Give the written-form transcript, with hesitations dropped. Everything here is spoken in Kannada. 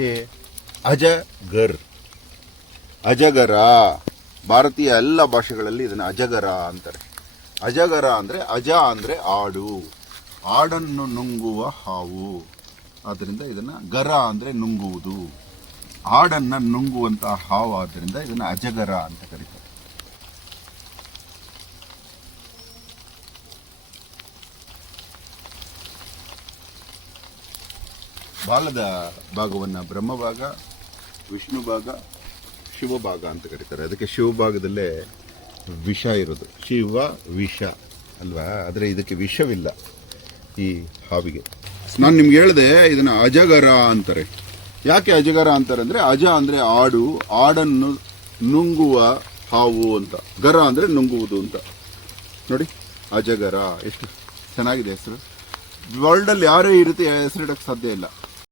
ಈ ಅಜಗರ್, ಅಜಗರ. ಭಾರತೀಯ ಎಲ್ಲ ಭಾಷೆಗಳಲ್ಲಿ ಇದನ್ನು ಅಜಗರ ಅಂತಾರೆ. ಅಜಗರ ಅಂದರೆ ಅಜ ಅಂದರೆ ಆಡು, ಆಡನ್ನು ನುಂಗುವ ಹಾವು. ಆದ್ದರಿಂದ ಇದನ್ನು ಗರ ಅಂದರೆ ನುಂಗುವುದು, ಆಡನ್ನು ನುಂಗುವಂತಹ ಹಾವು. ಆದ್ದರಿಂದ ಇದನ್ನು ಅಜಗರ ಅಂತ ಕರೀತಾರೆ. ಬಾಲದ ಭಾಗವನ್ನು ಬ್ರಹ್ಮಭಾಗ, ವಿಷ್ಣು ಭಾಗ, ಶಿವಭಾಗ ಅಂತ ಕರೀತಾರೆ. ಅದಕ್ಕೆ ಶಿವಭಾಗದಲ್ಲೇ ವಿಷ ಇರೋದು, ಶಿವ ವಿಷ ಅಲ್ವಾ. ಆದರೆ ಇದಕ್ಕೆ ವಿಷವಿಲ್ಲ ಈ ಹಾವಿಗೆ. ನಾನು ನಿಮ್ಗೆ ಹೇಳಿದೆ ಇದನ್ನು ಅಜಗರ ಅಂತಾರೆ. ಯಾಕೆ ಅಜಗರ ಅಂತಾರೆ ಅಂದರೆ ಅಜ ಅಂದರೆ ಆಡು, ಆಡನ್ನು ನುಂಗುವ ಹಾವು ಅಂತ. ಗರ ಅಂದರೆ ನುಂಗುವುದು ಅಂತ. ನೋಡಿ, ಅಜಗರ ಎಷ್ಟು ಚೆನ್ನಾಗಿದೆ ಹೆಸರು. ವರ್ಲ್ಡಲ್ಲಿ ಯಾರೂ ಈ ರೀತಿ ಹೆಸರಿಡೋಕ್ಕೆ ಸಾಧ್ಯ ಇಲ್ಲ.